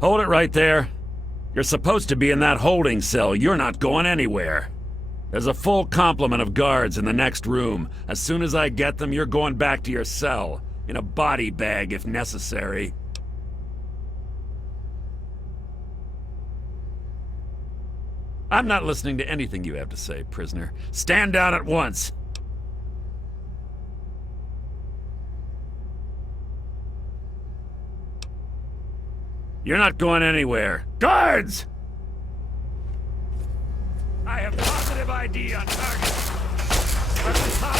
Hold it right there. You're supposed to be in that holding cell. You're not going anywhere. There's a full complement of guards in the next room. As soon as I get them, you're going back to your cell. In a body bag if necessary. I'm not listening to anything you have to say, prisoner. Stand down at once. You're not going anywhere. Guards! I have positive ID on target. At the top.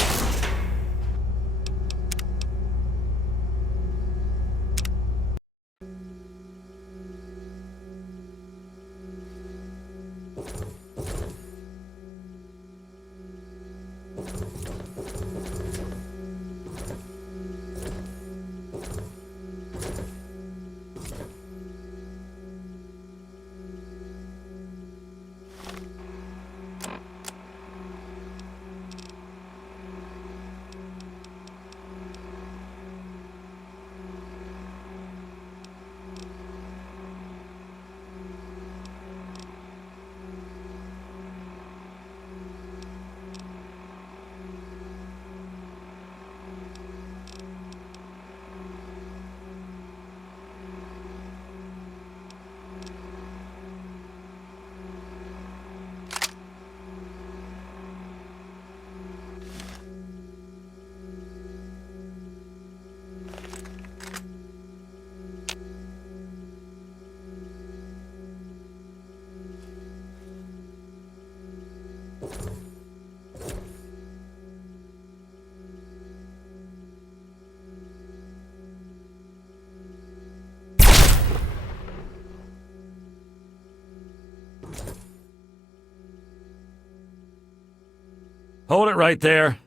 Hold it right there.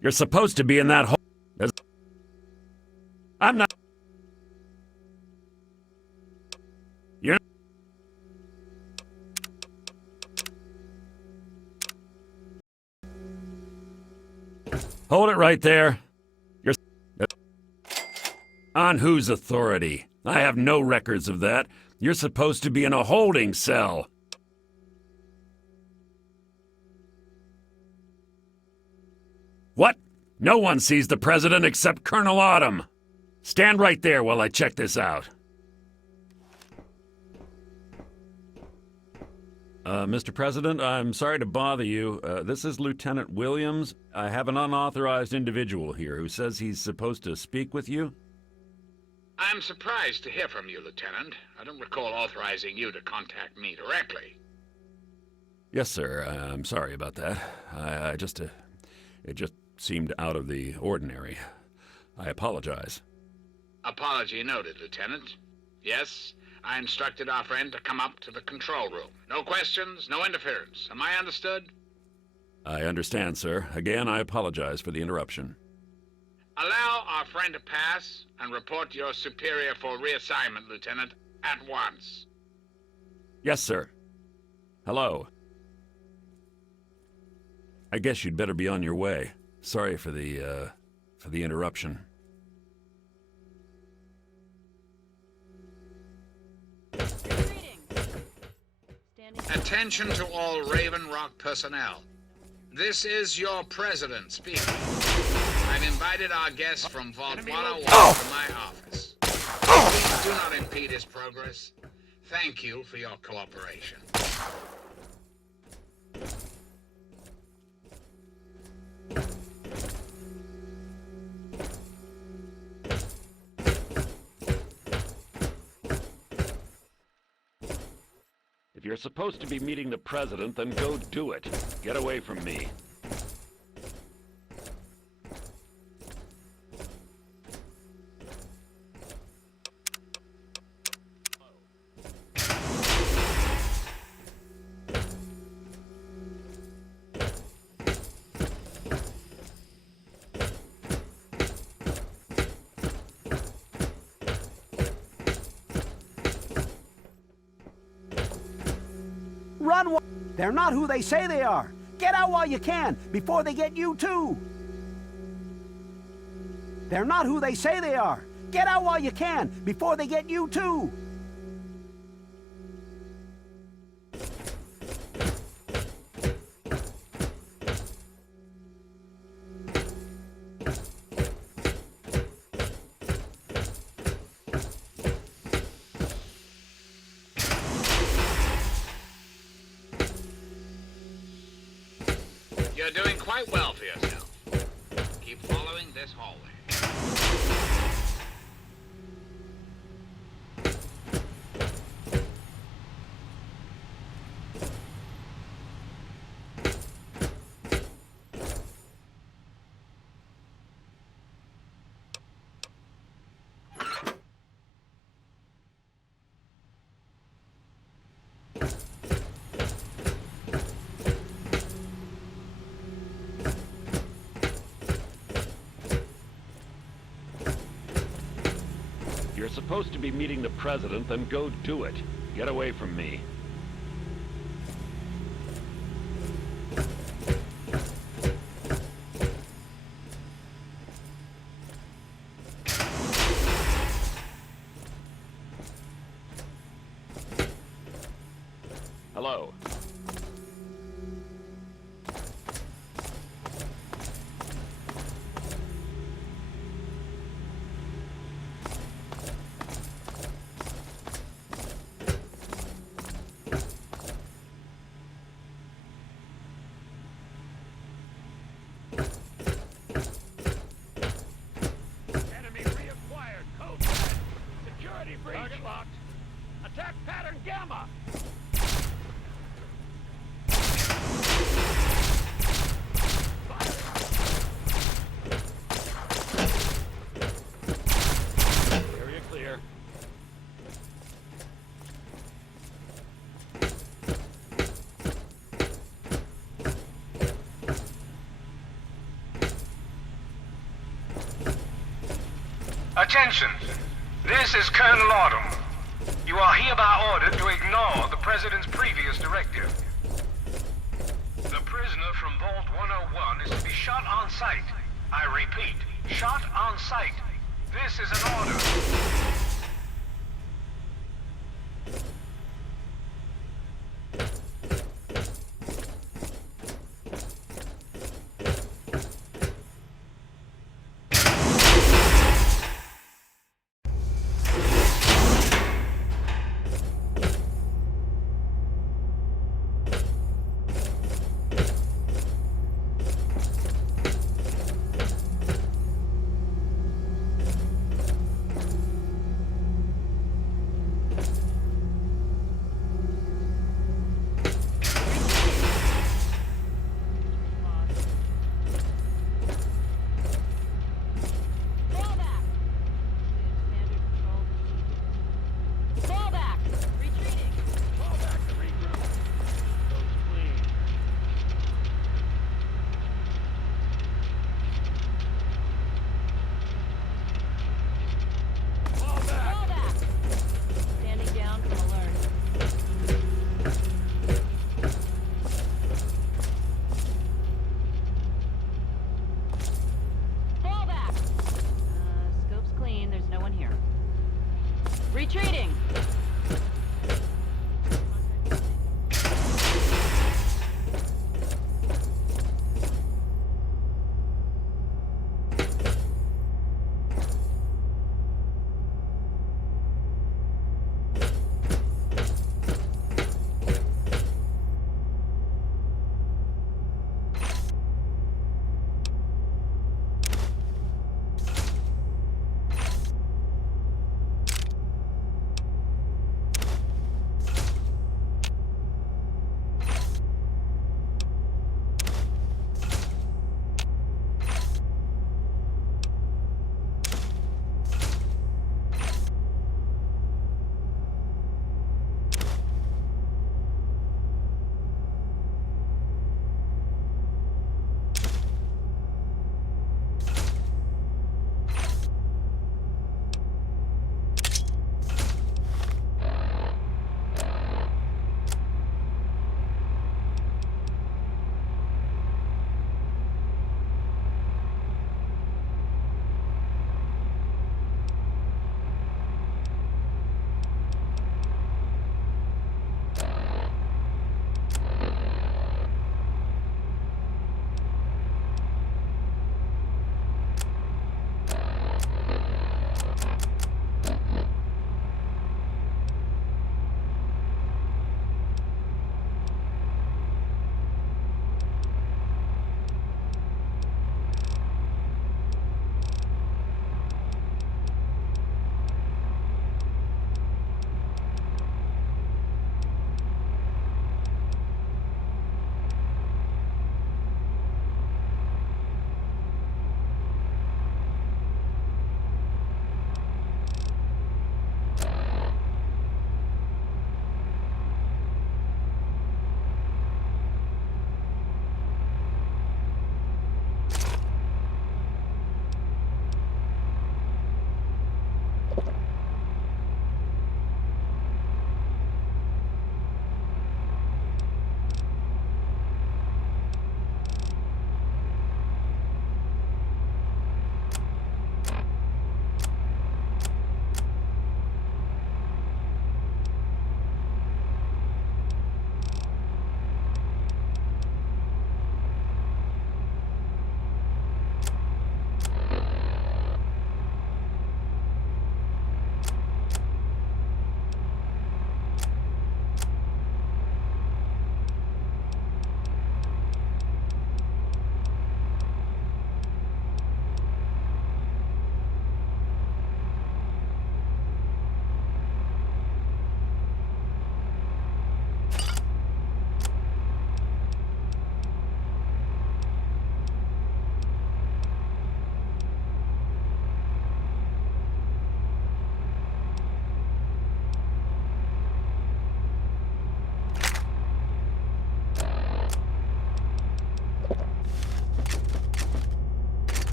You're supposed to be in that hole. I'm not. You're not. Hold it right there. You're. On whose authority? I have no records of that. You're supposed to be in a holding cell. What? No one sees the president except Colonel Autumn. Stand right there while I check this out. Mr. President, I'm sorry to bother you. This is Lieutenant Williams. I have an unauthorized individual here who says he's supposed to speak with you. I'm surprised to hear from you, Lieutenant. I don't recall authorizing you to contact me directly. Yes, sir. I'm sorry about that. It just seemed out of the ordinary. I apologize. Apology noted, Lieutenant. Yes, I instructed our friend to come up to the control room. No questions, no interference. Am I understood? I understand, sir. Again, I apologize for the interruption. Allow our friend to pass and report to your superior for reassignment, Lieutenant, at once. Yes, sir. Hello. I guess you'd better be on your way. Sorry for the interruption. Attention to all Raven Rock personnel. This is your president speaking. I've invited our guest from Vault 101 to my office. Please do not impede his progress. Thank you for your cooperation. If you're supposed to be meeting the president, then go do it. Get away from me. Run! They're not who they say they are. Get out while you can, before they get you too. They're not who they say they are. Get out while you can, before they get you too. You're doing quite well for yourself. Keep following this hallway. You're supposed to be meeting the president, then go do it. Get away from me. Hello. Enemy reacquired. Code red. Security breach. Target locked. Attack pattern Gamma. Area clear. Attention! This is Colonel Autumn. You are hereby ordered to ignore the President's previous directive. The prisoner from Vault 101 is to be shot on sight. I repeat, shot on sight. This is an order.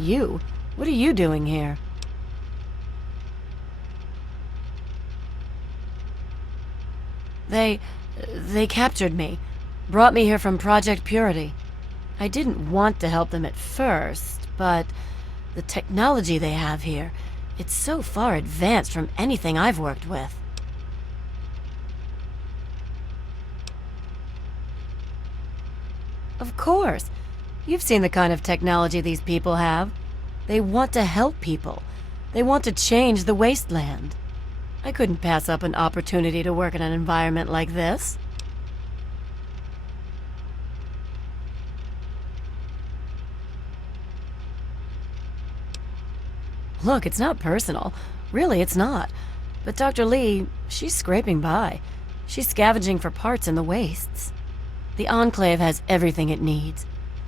You? What are you doing here? They captured me. Brought me here from Project Purity. I didn't want to help them at first, but the technology they have here, it's so far advanced from anything I've worked with. Of course. You've seen the kind of technology these people have. They want to help people. They want to change the wasteland. I couldn't pass up an opportunity to work in an environment like this. Look, it's not personal. Really, it's not. But Dr. Lee, she's scraping by. She's scavenging for parts in the wastes. The Enclave has everything it needs.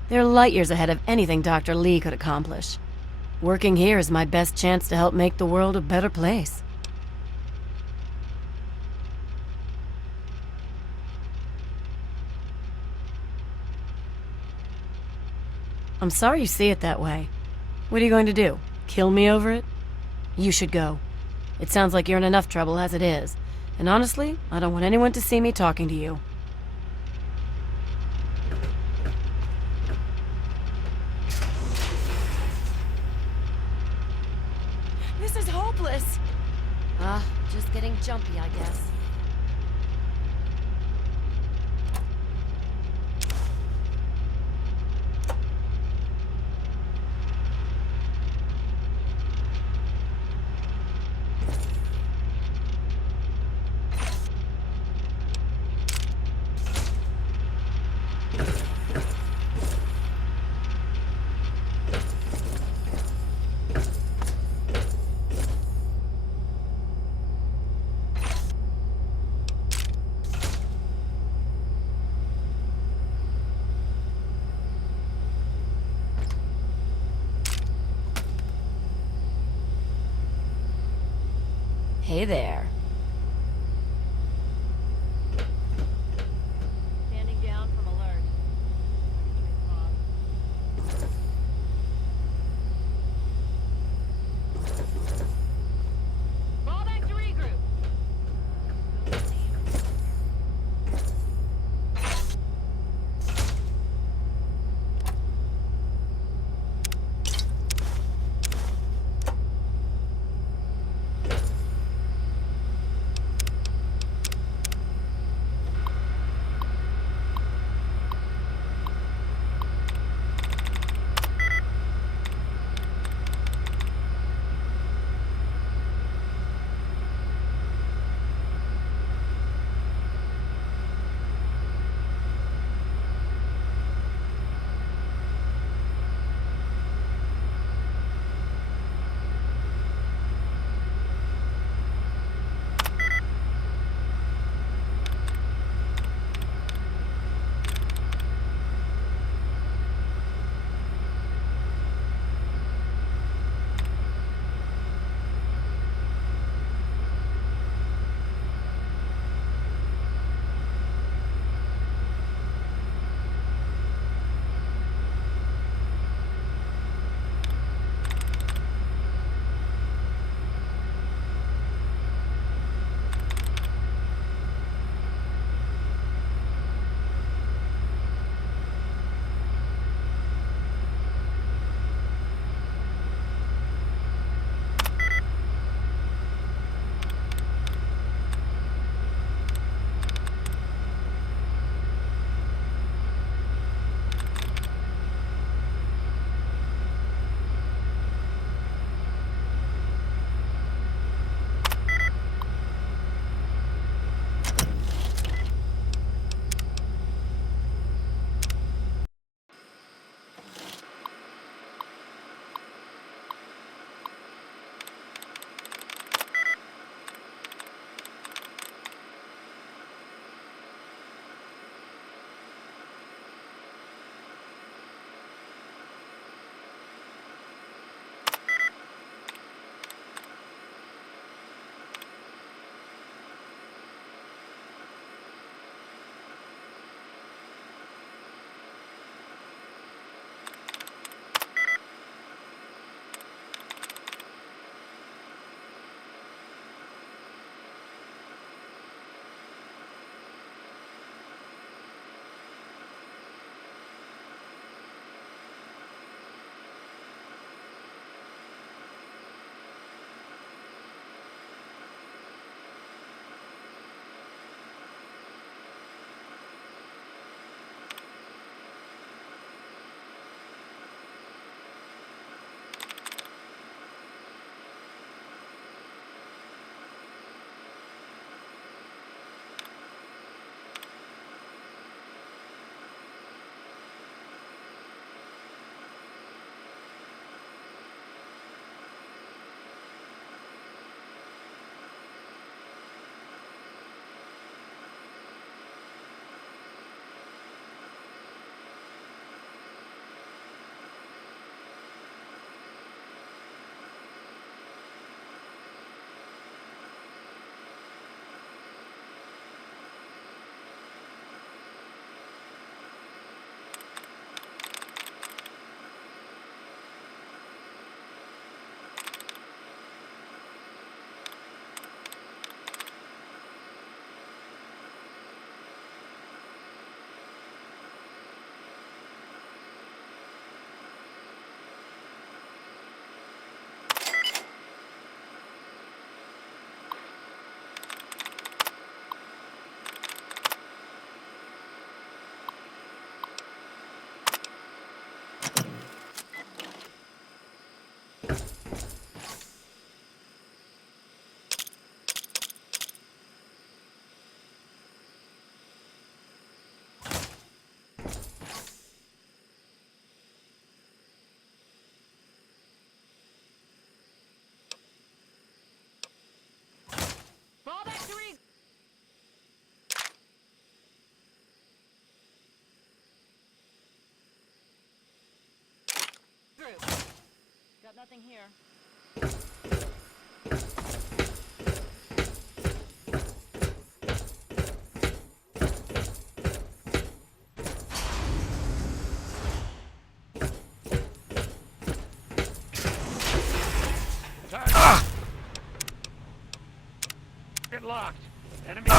They're light years ahead of anything Dr. Lee could accomplish. Working here is my best chance to help make the world a better place. I'm sorry you see it that way. What are you going to do? Kill me over it? You should go. It sounds like you're in enough trouble as it is. And honestly, I don't want anyone to see me talking to you. This is hopeless. Just getting jumpy, I guess. Hey there. Standing down from alert. Fall back to regroup. Got nothing here. Get locked. Enemy.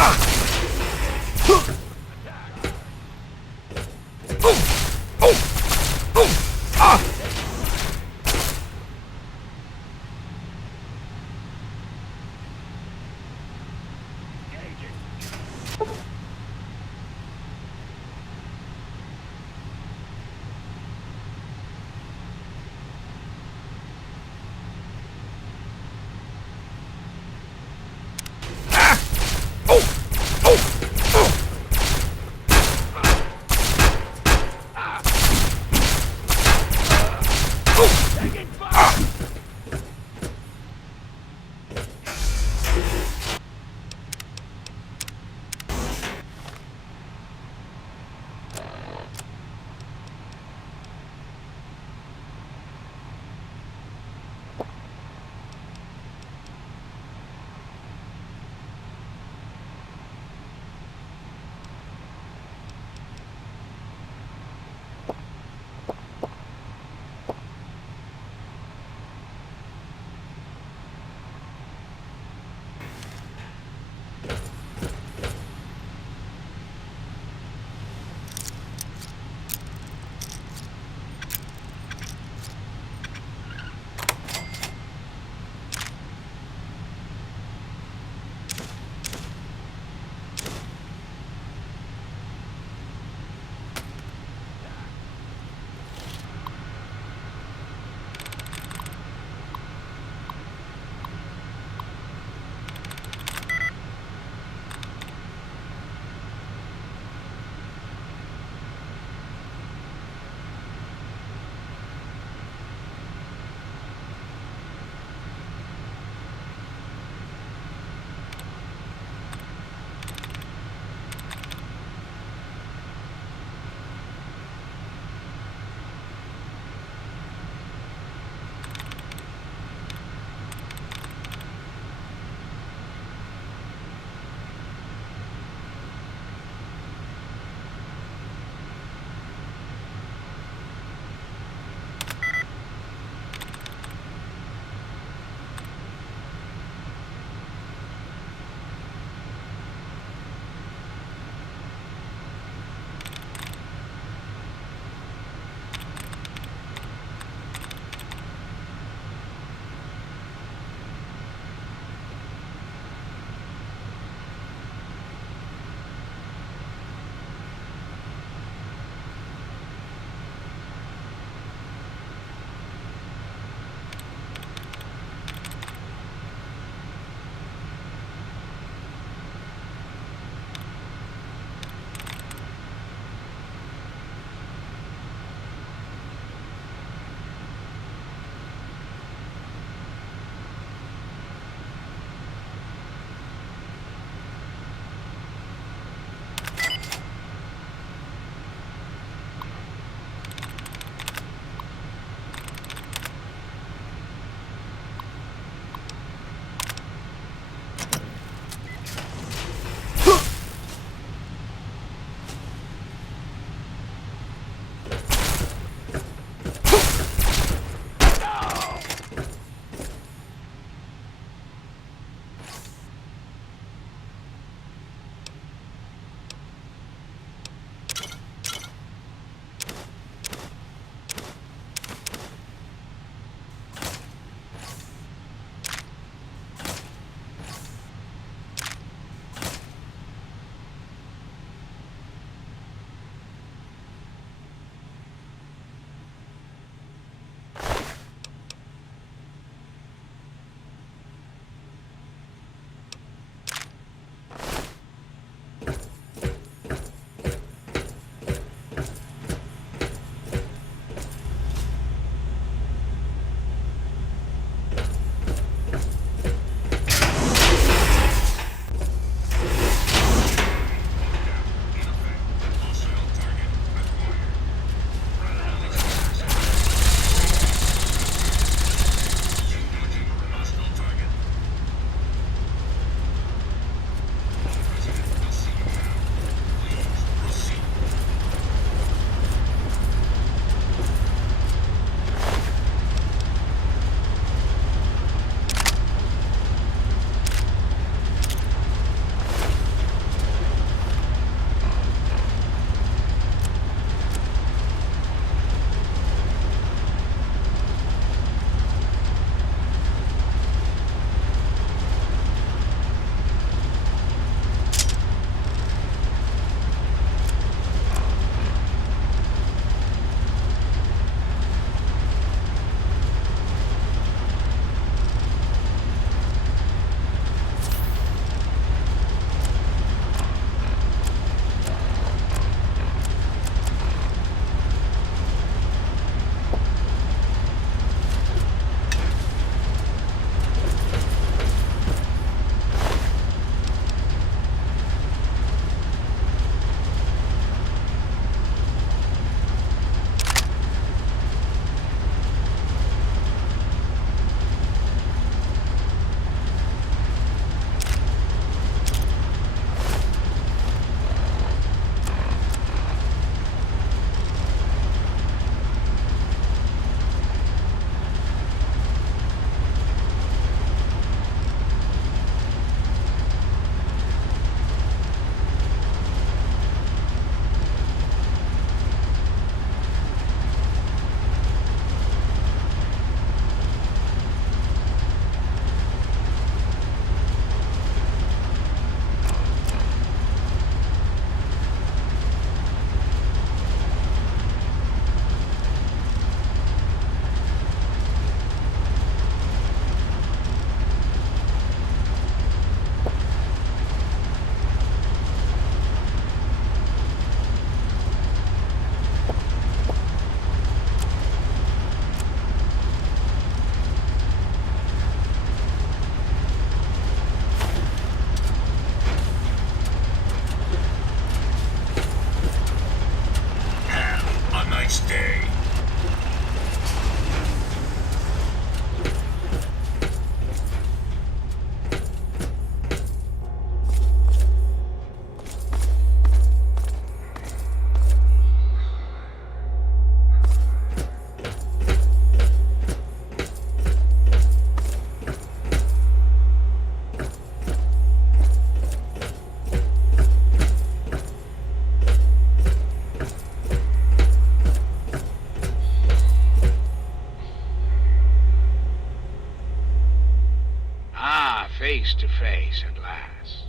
face to face at last.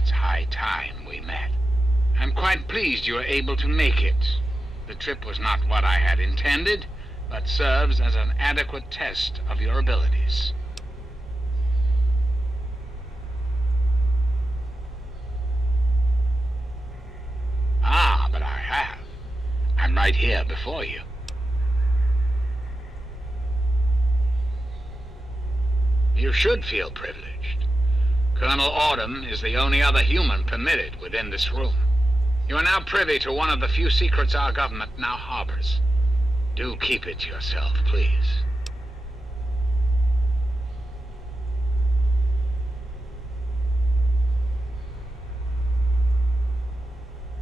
It's high time we met. I'm quite pleased you were able to make it. The trip was not what I had intended, but serves as an adequate test of your abilities. Ah, but I have. I'm right here before you. You should feel privileged. Colonel Autumn is the only other human permitted within this room. You are now privy to one of the few secrets our government now harbors. Do keep it to yourself, please.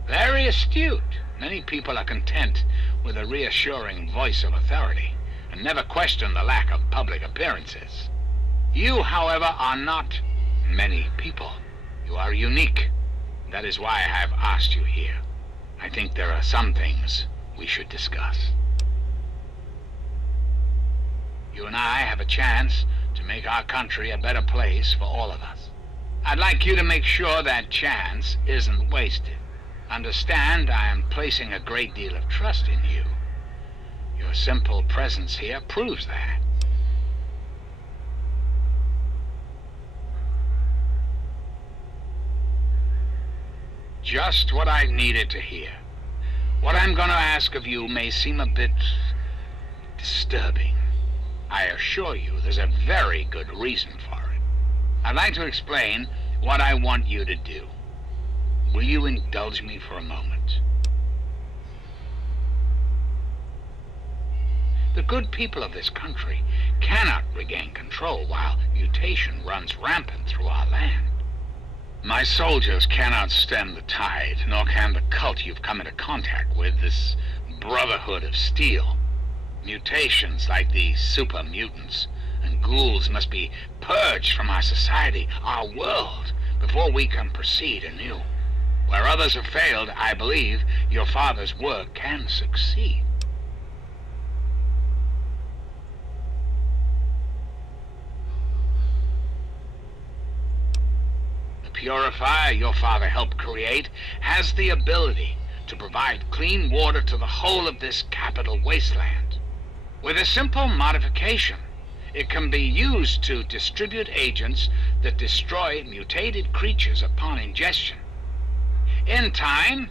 Very astute. Many people are content with a reassuring voice of authority and never question the lack of public appearances. You, however, are not many people. You are unique. That is why I have asked you here. I think there are some things we should discuss. You and I have a chance to make our country a better place for all of us. I'd like you to make sure that chance isn't wasted. Understand, I am placing a great deal of trust in you. Your simple presence here proves that. Just what I needed to hear. What I'm going to ask of you may seem a bit disturbing. I assure you there's a very good reason for it. I'd like to explain what I want you to do. Will you indulge me for a moment? The good people of this country cannot regain control while mutation runs rampant through our land. My soldiers cannot stem the tide, nor can the cult you've come into contact with, this Brotherhood of Steel. Mutations like the super mutants and ghouls must be purged from our society, our world, before we can proceed anew. Where others have failed, I believe your father's work can succeed. The purifier your father helped create has the ability to provide clean water to the whole of this capital wasteland. With a simple modification, it can be used to distribute agents that destroy mutated creatures upon ingestion. In time,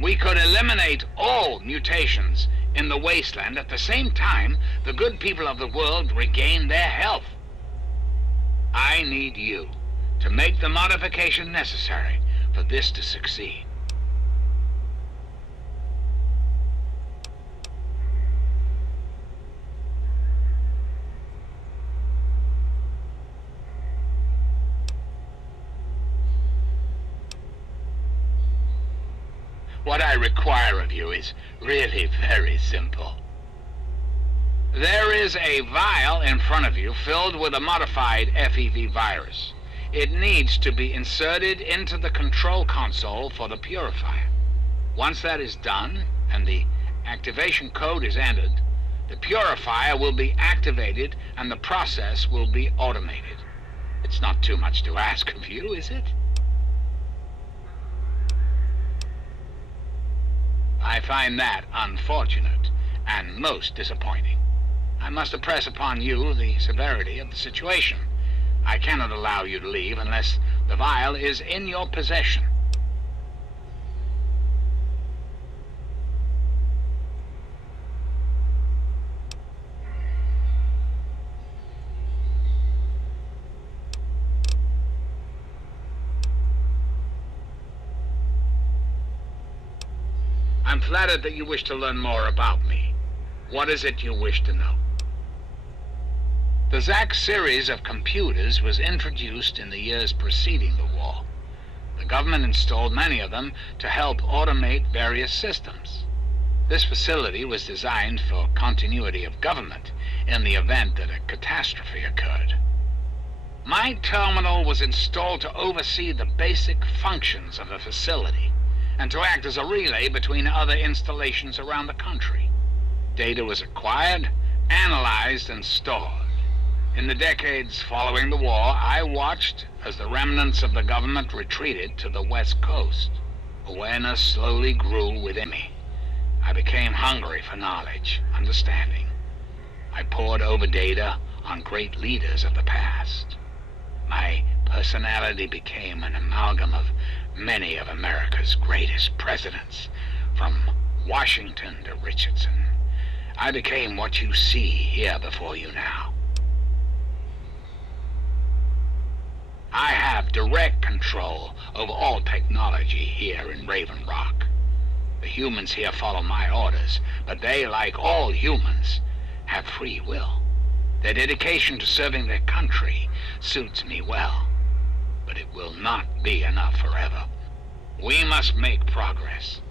we could eliminate all mutations in the wasteland. At the same time, the good people of the world regain their health. I need you to make the modification necessary for this to succeed. What I require of you is really very simple. There is a vial in front of you filled with a modified FEV virus. It needs to be inserted into the control console for the purifier. Once that is done, and the activation code is entered, the purifier will be activated and the process will be automated. It's not too much to ask of you, is it? I find that unfortunate and most disappointing. I must impress upon you the severity of the situation. I cannot allow you to leave unless the vial is in your possession. I'm flattered that you wish to learn more about me. What is it you wish to know? The Zack series of computers was introduced in the years preceding the war. The government installed many of them to help automate various systems. This facility was designed for continuity of government in the event that a catastrophe occurred. My terminal was installed to oversee the basic functions of the facility and to act as a relay between other installations around the country. Data was acquired, analyzed, and stored. In the decades following the war, I watched as the remnants of the government retreated to the West Coast. Awareness slowly grew within me. I became hungry for knowledge, understanding. I pored over data on great leaders of the past. My personality became an amalgam of many of America's greatest presidents, from Washington to Richardson. I became what you see here before you now. I have direct control over all technology here in Raven Rock. The humans here follow my orders, but they, like all humans, have free will. Their dedication to serving their country suits me well, but it will not be enough forever. We must make progress.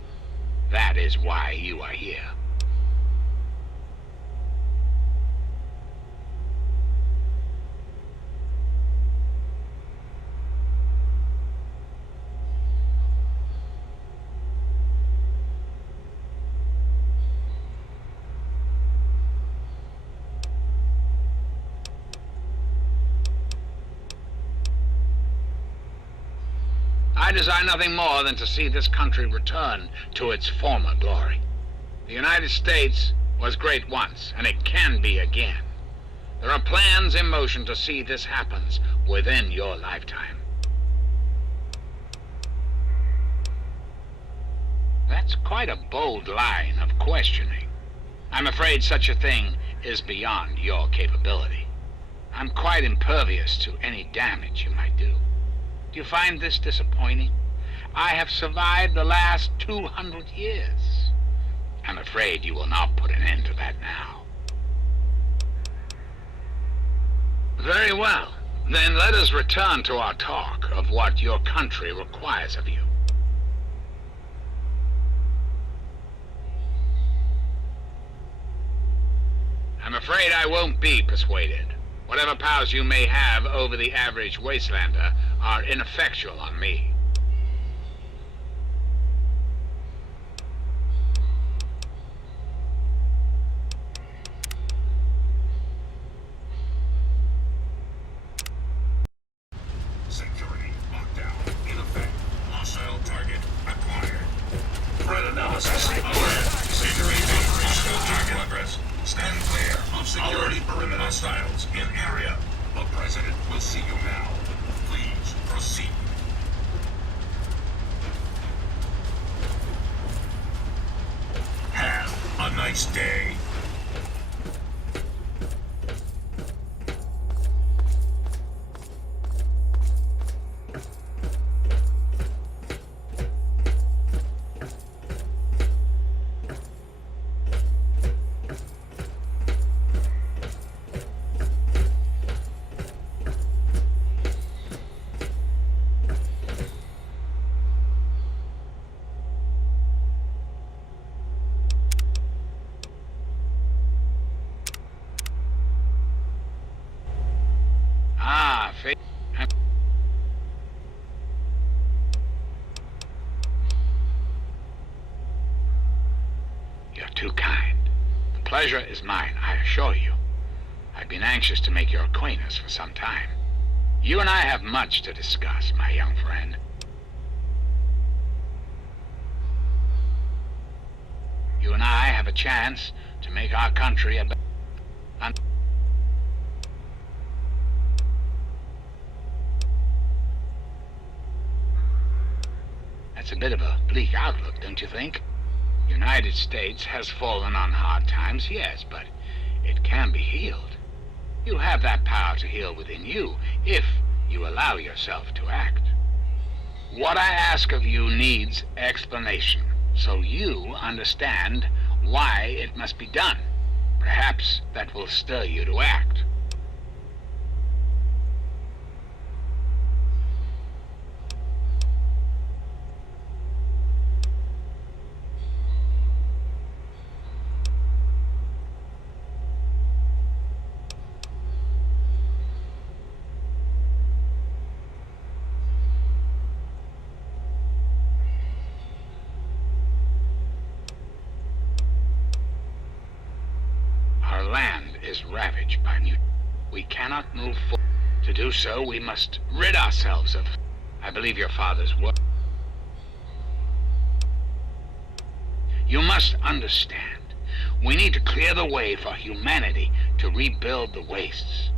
That is why you are here. I desire nothing more than to see this country return to its former glory. The United States was great once, and it can be again. There are plans in motion to see this happen within your lifetime. That's quite a bold line of questioning. I'm afraid such a thing is beyond your capability. I'm quite impervious to any damage you might do. Do you find this disappointing? I have survived the last 200 years. I'm afraid you will not put an end to that now. Very well. Then let us return to our talk of what your country requires of you. I'm afraid I won't be persuaded. Whatever powers you may have over the average wastelander are ineffectual on me. Security lockdown in effect. Hostile target acquired. Threat analysis alert. Security hostile target progress. Stand clear of security perimeter hostiles in area. The president will see you now. Please proceed. Have a nice day. You're too kind. The pleasure is mine, I assure you. I've been anxious to make your acquaintance for some time. You and I have much to discuss, my young friend. You and I have a chance to make our country a better. That's a bit of a bleak outlook, don't you think? The United States has fallen on hard times, yes, but it can be healed. You have that power to heal within you, if you allow yourself to act. What I ask of you needs explanation, so you understand why it must be done. Perhaps that will stir you to act. Our land is ravaged by mutants. We cannot move forward. To do so, we must rid ourselves of, I believe, your father's work. You must understand, we need to clear the way for humanity to rebuild the wastes.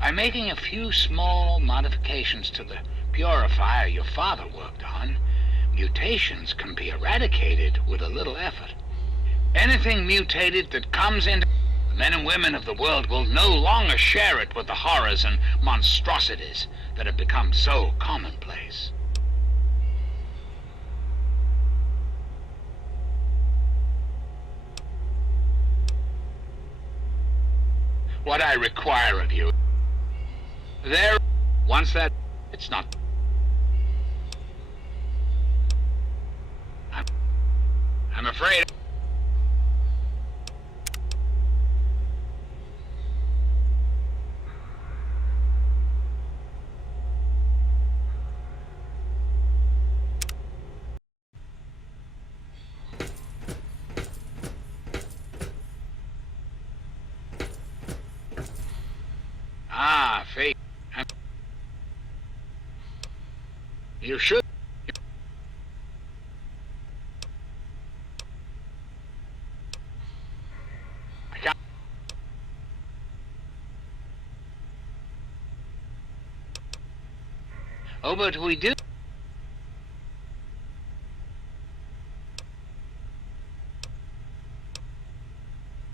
By making a few small modifications to the purifier your father worked on, mutations can be eradicated with a little effort. Anything mutated that comes into the men and women of the world will no longer share it with the horrors and monstrosities that have become so commonplace. What I require of you, once that, it's not. I'm afraid. Fate. You should. I got. Oh, but we do.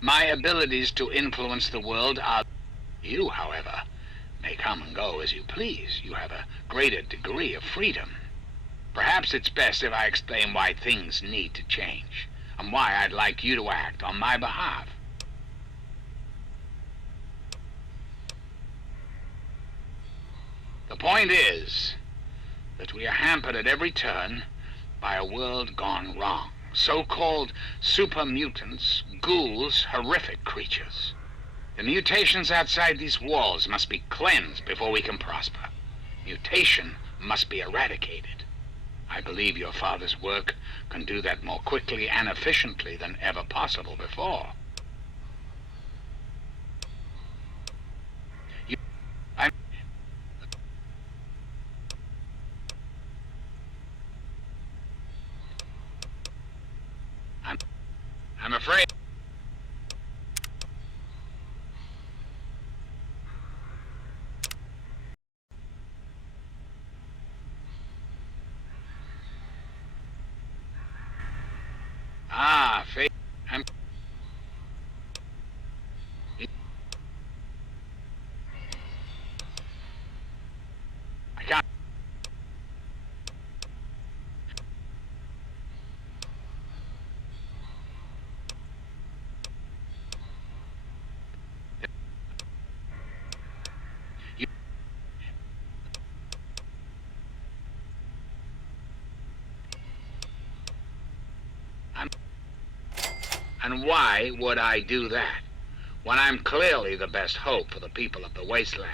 My abilities to influence the world are. You, however, may come and go as you please. You have a greater degree of freedom. Perhaps it's best if I explain why things need to change, and why I'd like you to act on my behalf. The point is that we are hampered at every turn by a world gone wrong. So-called super mutants, ghouls, horrific creatures. The mutations outside these walls must be cleansed before we can prosper. Mutation must be eradicated. I believe your father's work can do that more quickly and efficiently than ever possible before. I'm afraid. Fate. I got. You. And why would I do that, when I'm clearly the best hope for the people of the wasteland?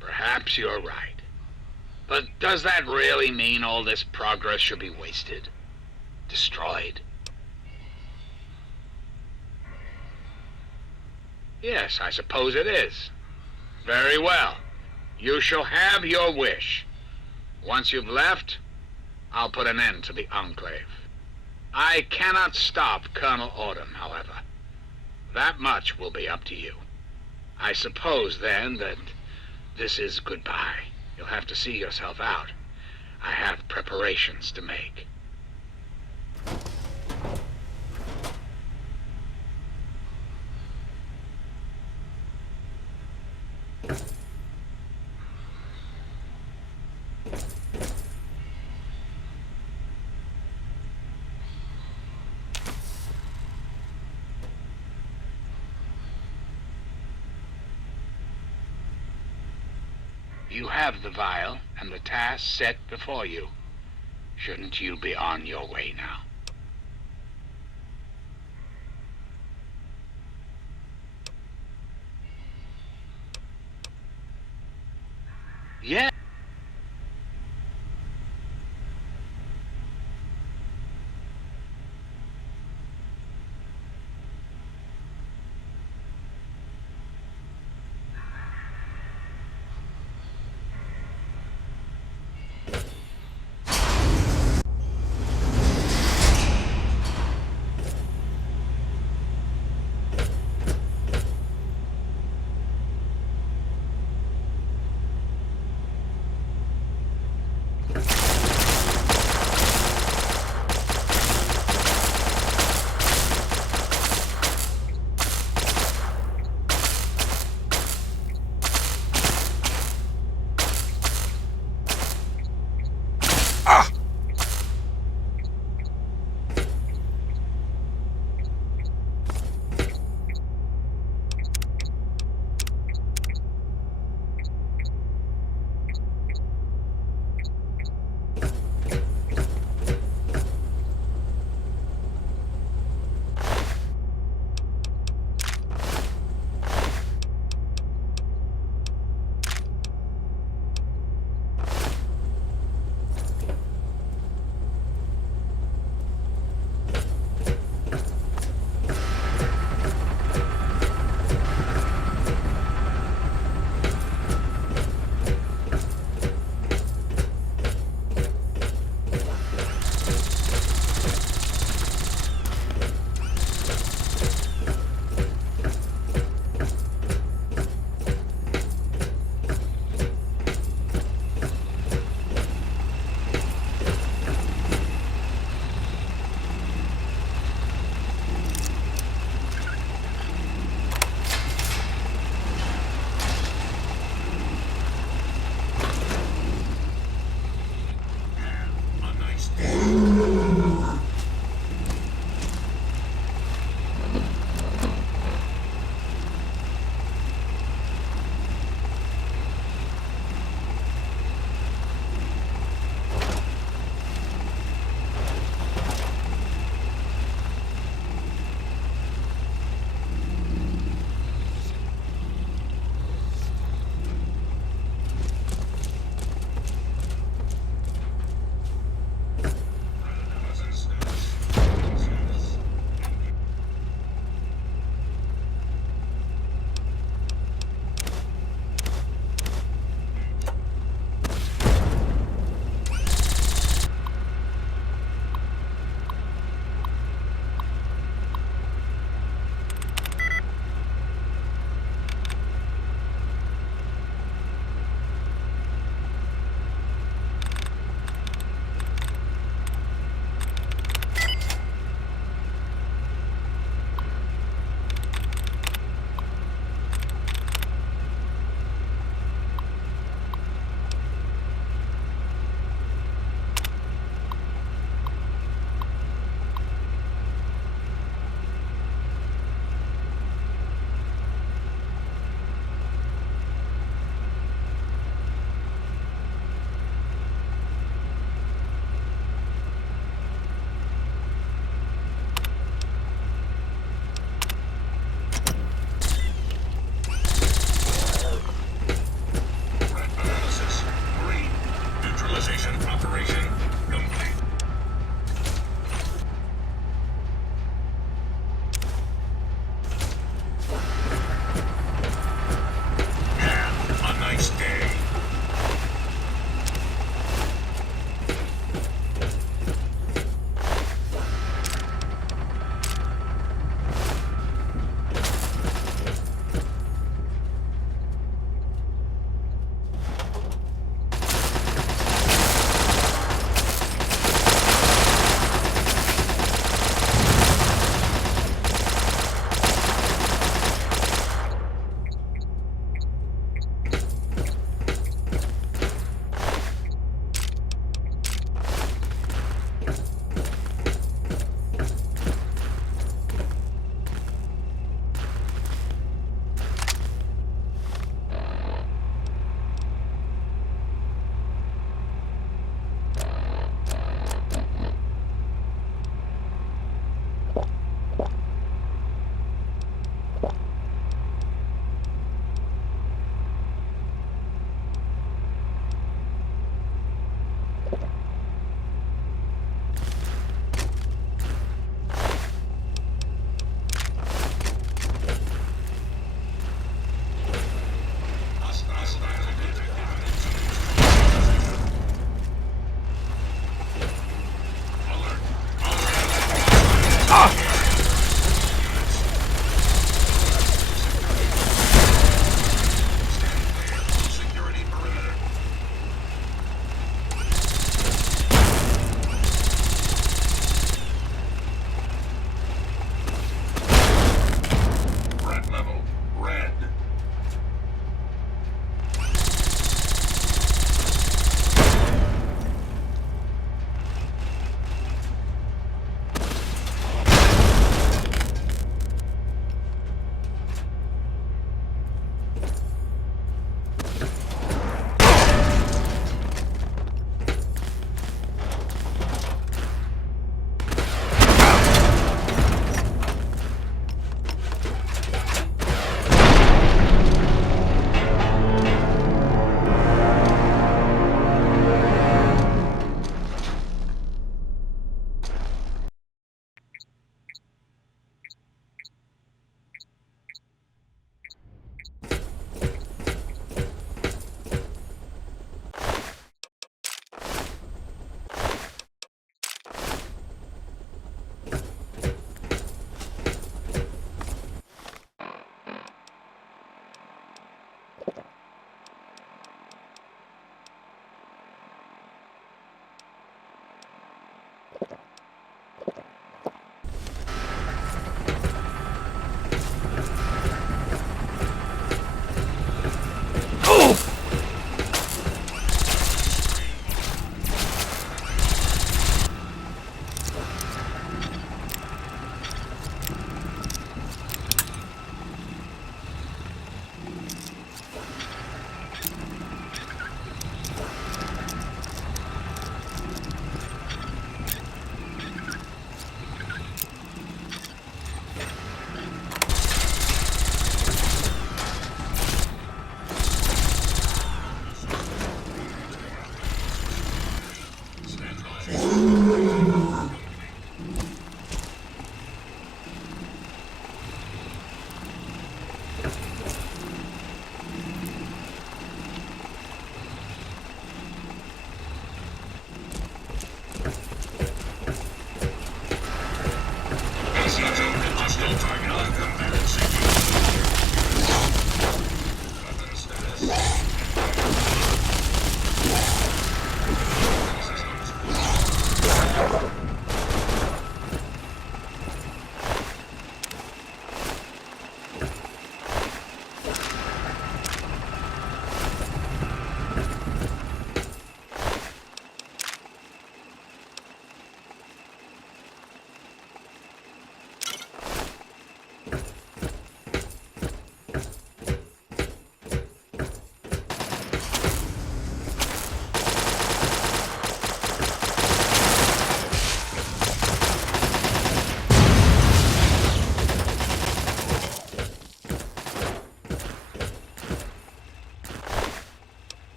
Perhaps you're right. But does that really mean all this progress should be wasted? Destroyed? Yes, I suppose it is. Very well. You shall have your wish. Once you've left, I'll put an end to the Enclave. I cannot stop Colonel Autumn, however. That much will be up to you. I suppose, then, that this is goodbye. You'll have to see yourself out. I have preparations to make. You have the vial and the task set before you. Shouldn't you be on your way now? Yeah.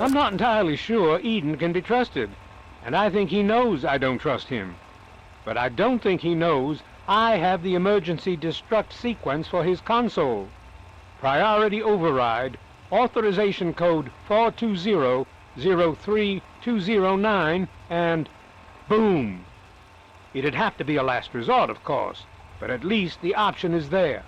I'm not entirely sure Eden can be trusted, and I think he knows I don't trust him. But I don't think he knows I have the emergency destruct sequence for his console. Priority override, authorization code 420-03209, and boom! It'd have to be a last resort, of course, but at least the option is there.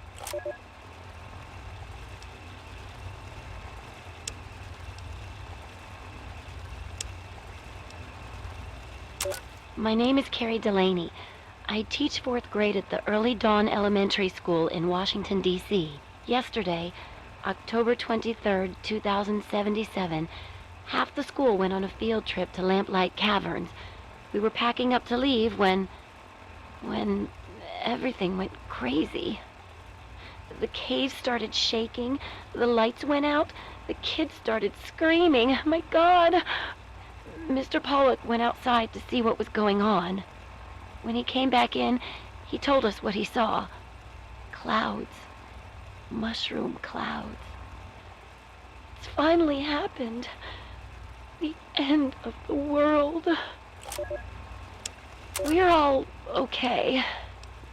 My name is Carrie Delaney. I teach 4th grade at the Early Dawn Elementary School in Washington, D.C. Yesterday, October 23rd, 2077, half the school went on a field trip to Lamplight Caverns. We were packing up to leave when everything went crazy. The cave started shaking, the lights went out, the kids started screaming. My God! Mr. Pollock went outside to see what was going on. When he came back in, he told us what he saw. Clouds. Mushroom clouds. It's finally happened. The end of the world. We're all okay.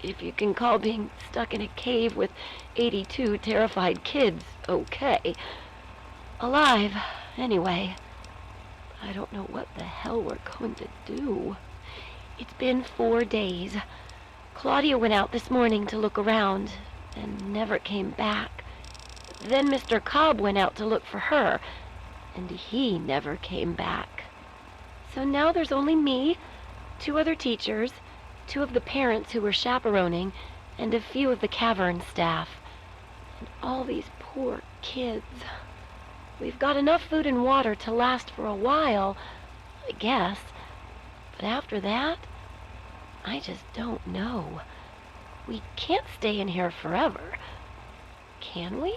If you can call being stuck in a cave with 82 terrified kids okay. Alive, anyway. I don't know what the hell we're going to do. It's been 4 days. Claudia went out this morning to look around and never came back. Then Mr. Cobb went out to look for her, and he never came back. So now there's only me, 2 other teachers, 2 of the parents who were chaperoning, and a few of the cavern staff. And all these poor kids. We've got enough food and water to last for a while, I guess. But after that, I just don't know. We can't stay in here forever. Can we?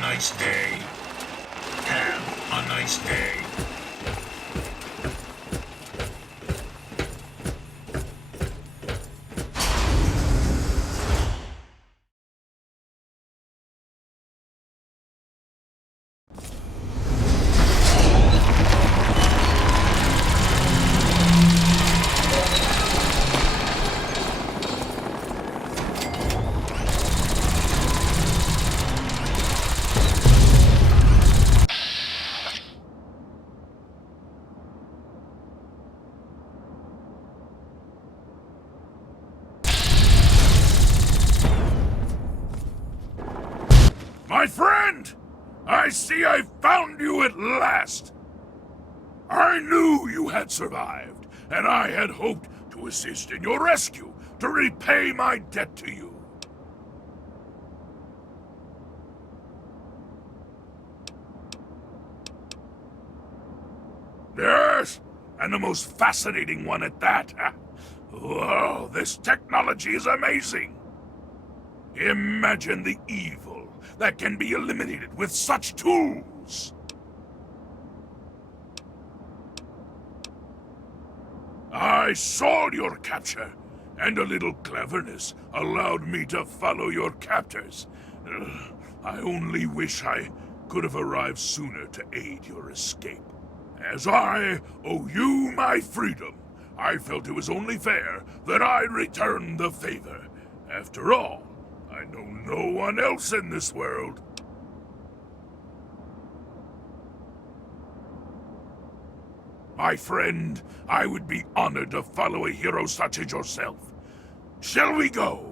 Nice day. Have a nice day. see I found you at last! I knew you had survived, and I had hoped to assist in your rescue, to repay my debt to you. Yes, and the most fascinating one at that. Whoa, this technology is amazing! Imagine the evil that can be eliminated with such tools! I saw your capture, and a little cleverness allowed me to follow your captors. I only wish I could have arrived sooner to aid your escape. As I owe you my freedom, I felt it was only fair that I return the favor. After all, I know no one else in this world. My friend, I would be honored to follow a hero such as yourself. Shall we go?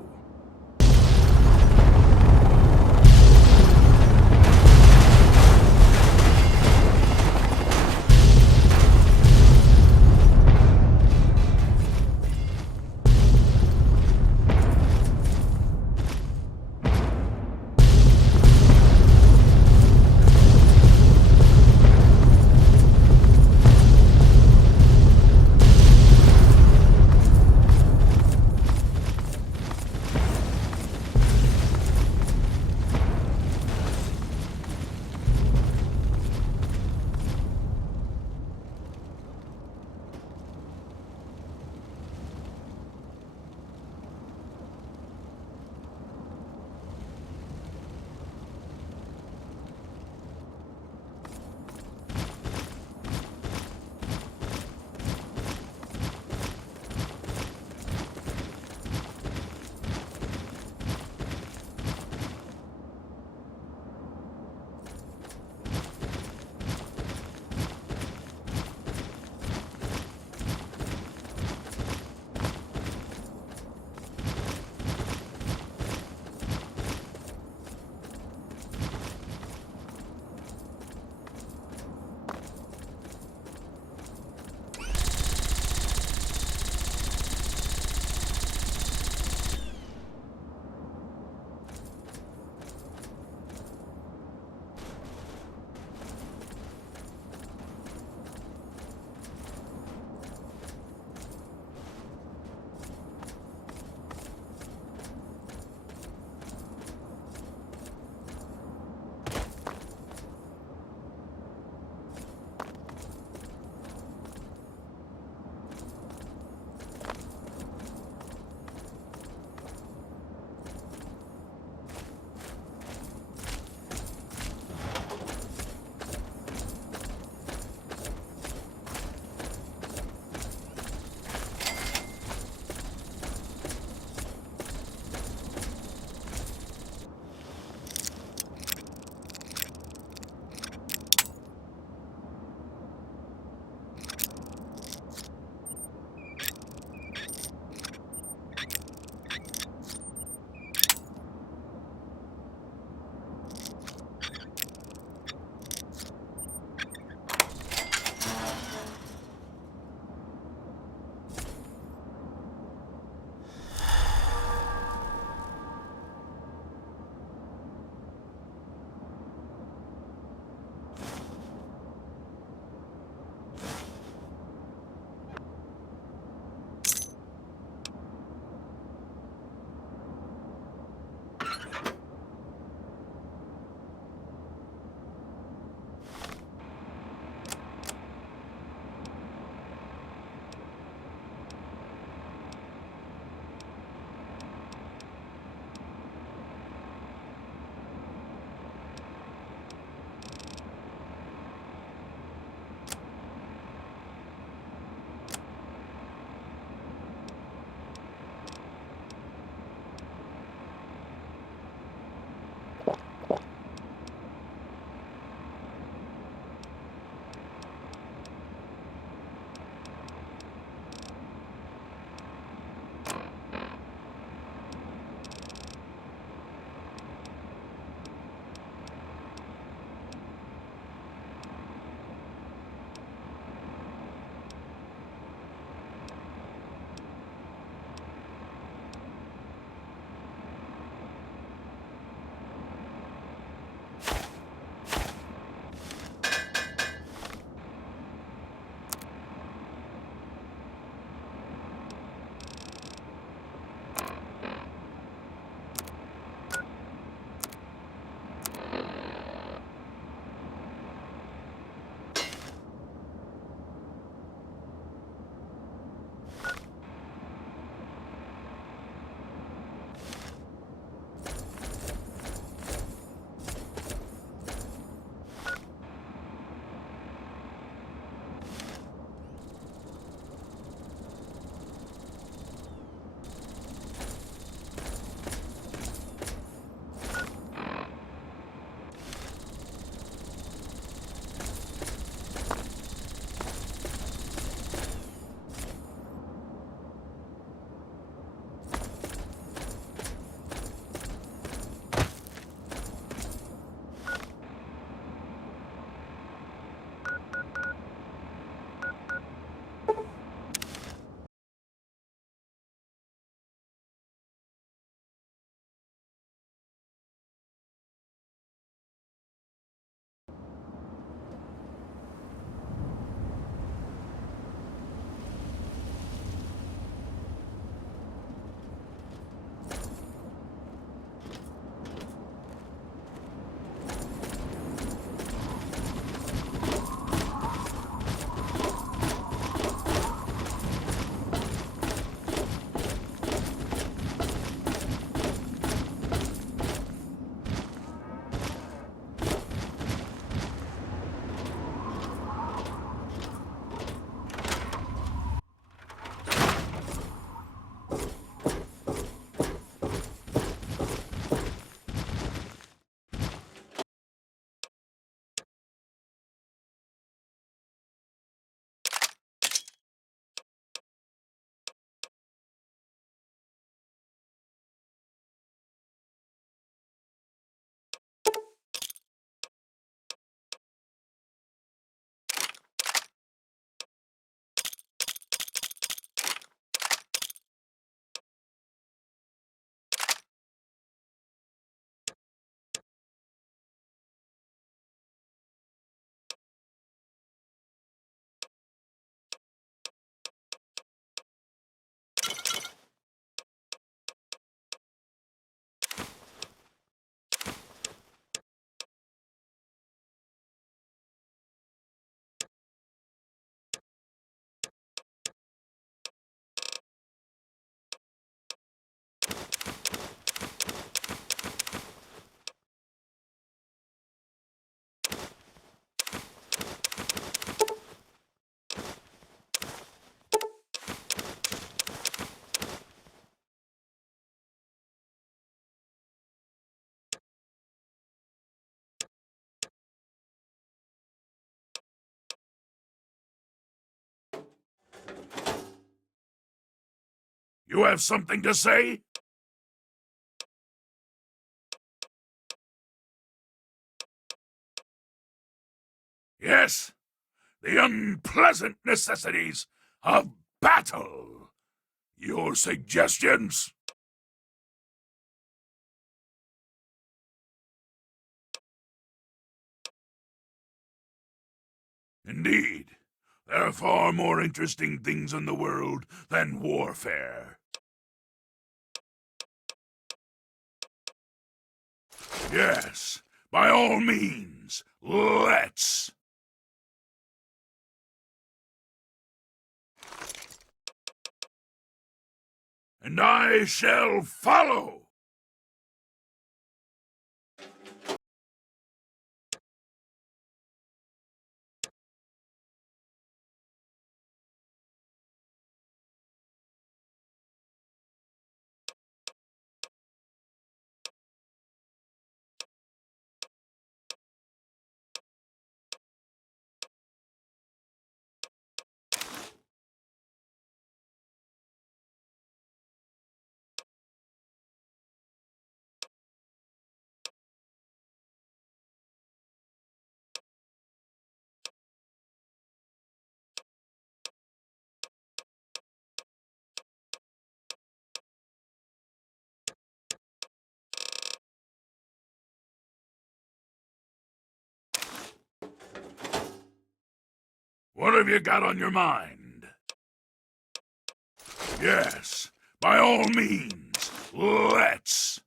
You have something to say? Yes, the unpleasant necessities of battle. Your suggestions? Indeed, there are far more interesting things in the world than warfare. Yes, by all means, let's. And I shall follow. What have you got on your mind? Yes, by all means, let's.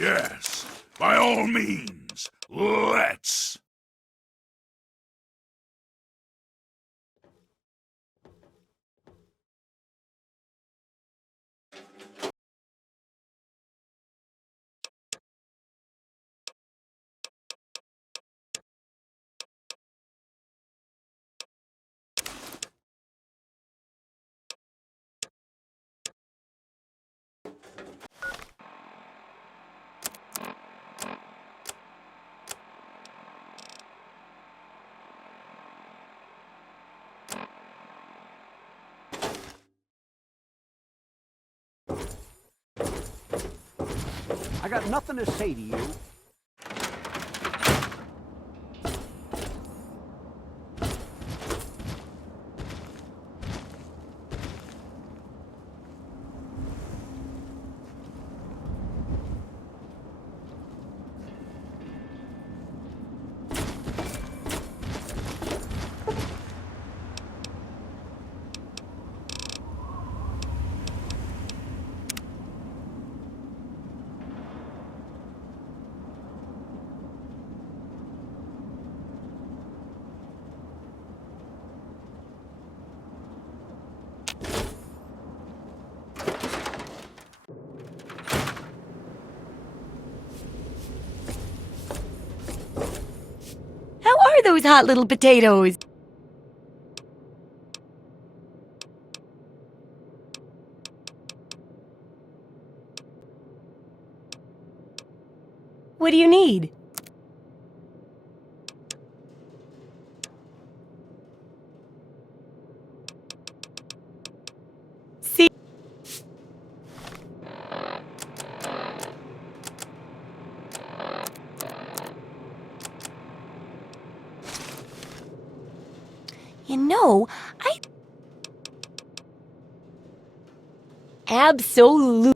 Yes, by all means, let's. I got nothing to say to you. How are those hot little potatoes? What do you need? See? You know, I absolutely.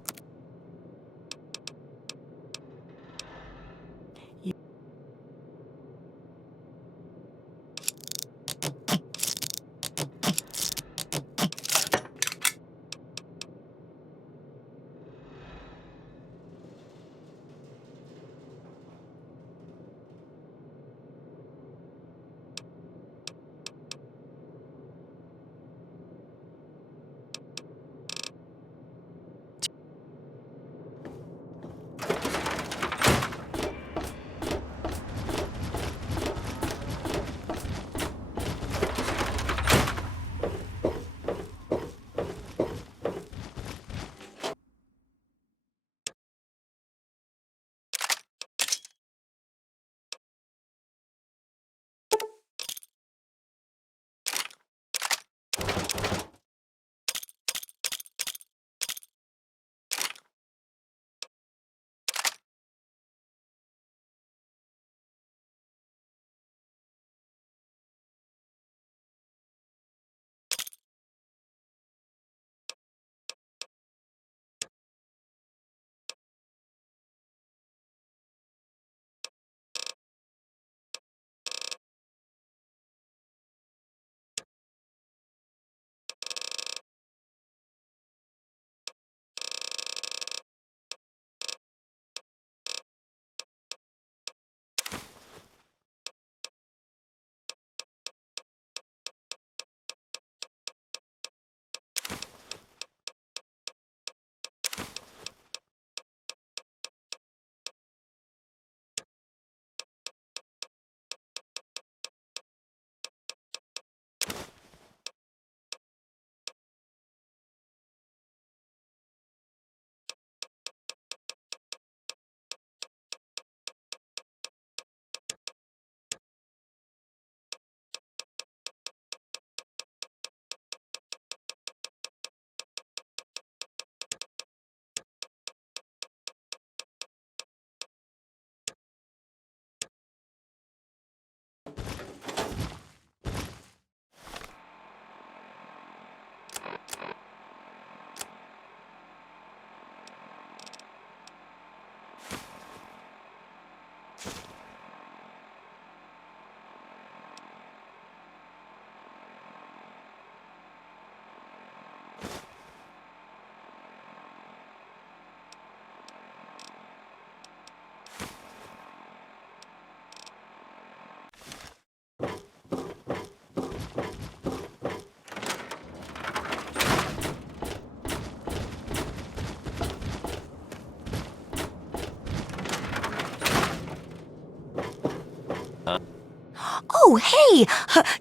Oh, hey!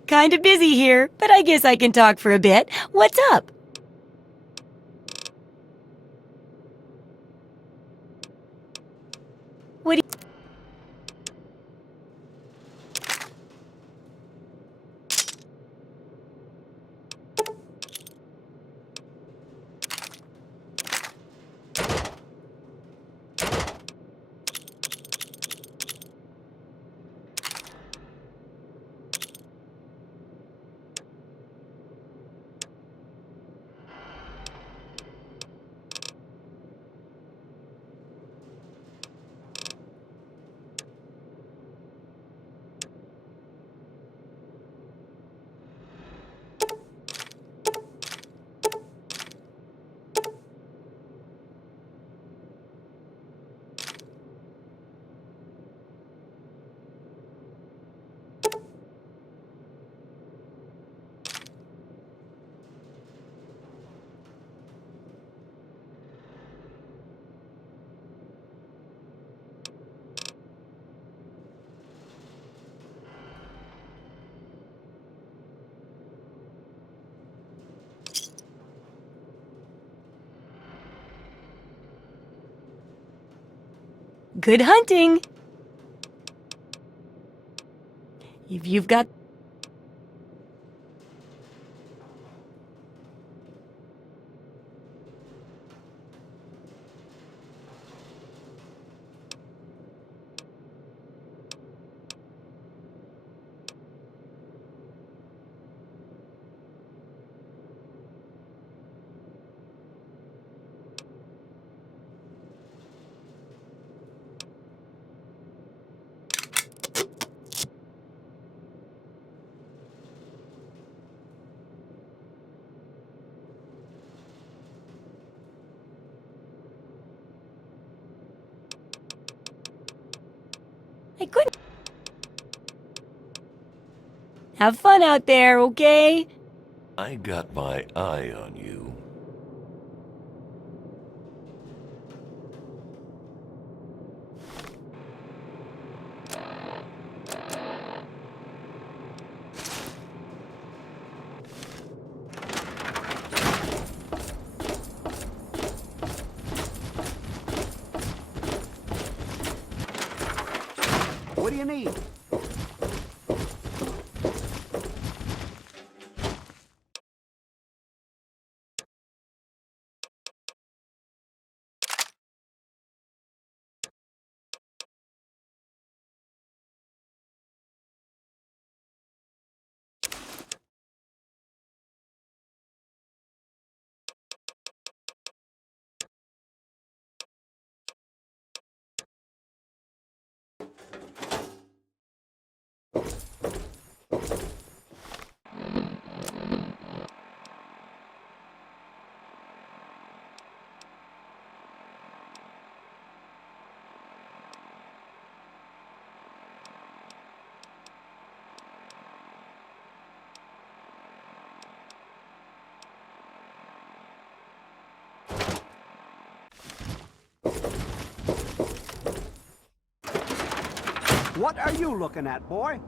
Kinda busy here, but I guess I can talk for a bit. What's up? What do you... Good hunting! If you've got... I couldn't... Have fun out there, okay? I got my eye on you. What do you need? What are you looking at, boy?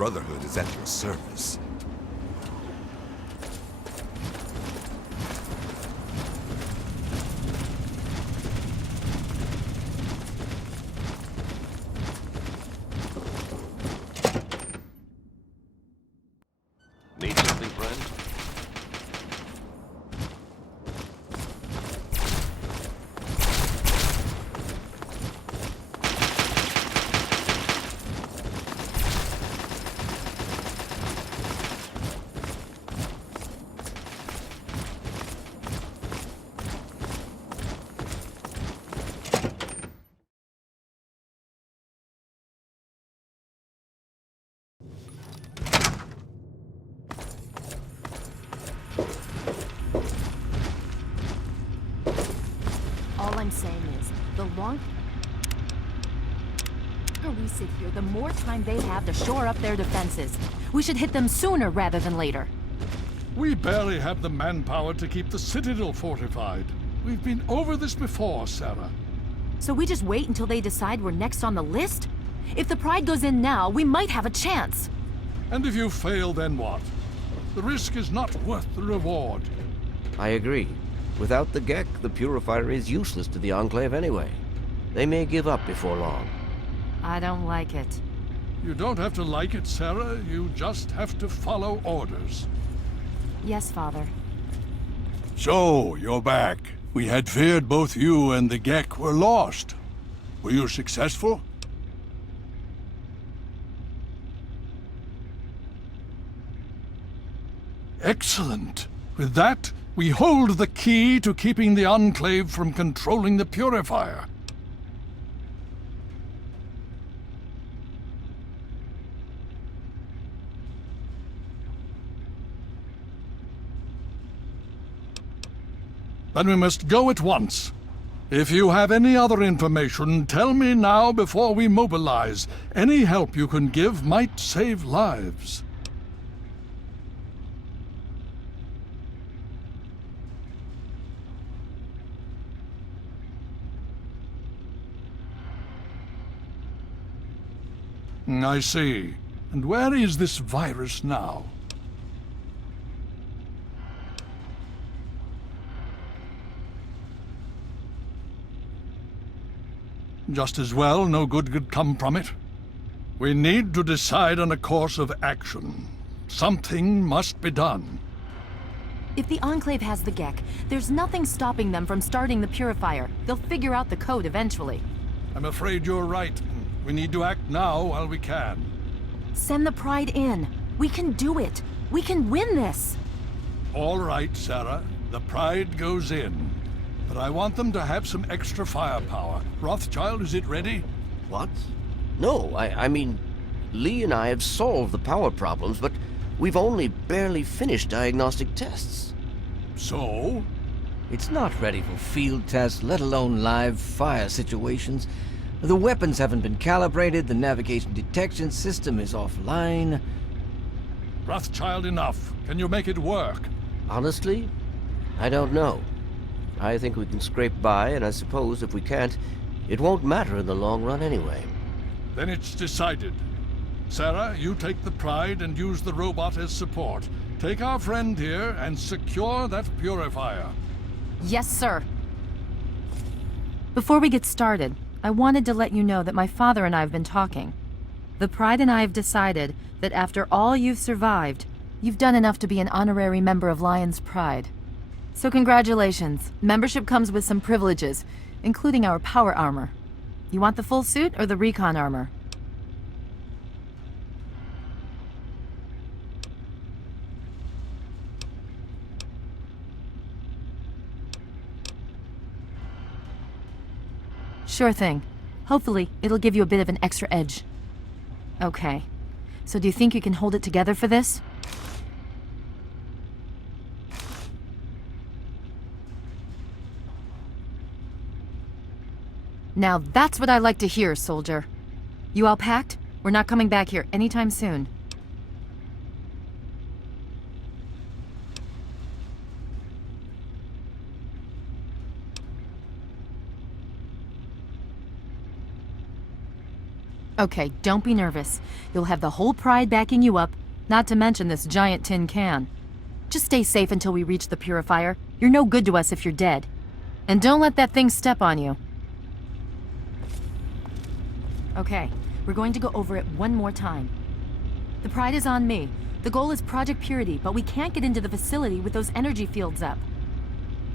Brotherhood is at your service. Need something, friend? All I'm saying is, the longer we sit here, the more time they have to shore up their defenses. We should hit them sooner rather than later. We barely have the manpower to keep the Citadel fortified. We've been over this before, Sarah. So we just wait until they decide we're next on the list? If the Pride goes in now, we might have a chance. And if you fail, then what? The risk is not worth the reward. I agree. Without the Gek, the Purifier is useless to the Enclave anyway. They may give up before long. I don't like it. You don't have to like it, Sarah. You just have to follow orders. Yes, Father. So, you're back. We had feared both you and the Gek were lost. Were you successful? Excellent. With that, we hold the key to keeping the Enclave from controlling the Purifier. Then we must go at once. If you have any other information, tell me now before we mobilize. Any help you can give might save lives. I see. And where is this virus now? Just as well, no good could come from it. We need to decide on a course of action. Something must be done. If the Enclave has the Gek, there's nothing stopping them from starting the Purifier. They'll figure out the code eventually. I'm afraid you're right. We need to act now while we can. Send the Pride in. We can do it. We can win this. All right, Sarah. The Pride goes in. But I want them to have some extra firepower. Rothschild, is it ready? What? No, I mean, Lee and I have solved the power problems, but we've only barely finished diagnostic tests. So? It's not ready for field tests, let alone live fire situations. The weapons haven't been calibrated, the navigation detection system is offline. Rothschild, enough. Can you make it work? Honestly, I don't know. I think we can scrape by, and I suppose if we can't, it won't matter in the long run anyway. Then it's decided. Sarah, you take the Pride and use the robot as support. Take our friend here and secure that Purifier. Yes, sir. Before we get started, I wanted to let you know that my father and I have been talking. The Pride and I have decided that after all you've survived, you've done enough to be an honorary member of Lion's Pride. So congratulations. Membership comes with some privileges, including our power armor. You want the full suit or the recon armor? Sure thing. Hopefully, it'll give you a bit of an extra edge. Okay. So do you think you can hold it together for this? Now that's what I like to hear, soldier. You all packed? We're not coming back here anytime soon. Okay, don't be nervous. You'll have the whole Pride backing you up, not to mention this giant tin can. Just stay safe until we reach the purifier. You're no good to us if you're dead. And don't let that thing step on you. Okay, we're going to go over it one more time. The Pride is on me. The goal is Project Purity, but we can't get into the facility with those energy fields up.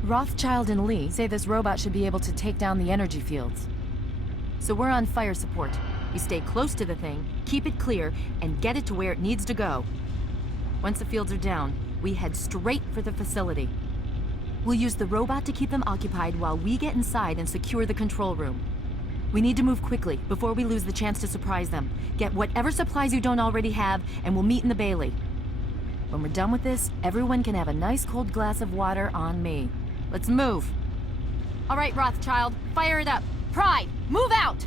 Rothschild and Lee say this robot should be able to take down the energy fields. So we're on fire support. We stay close to the thing, keep it clear, and get it to where it needs to go. Once the fields are down, we head straight for the facility. We'll use the robot to keep them occupied while we get inside and secure the control room. We need to move quickly before we lose the chance to surprise them. Get whatever supplies you don't already have, and we'll meet in the Bailey. When we're done with this, everyone can have a nice cold glass of water on me. Let's move. All right, Rothschild, fire it up. Pride, move out!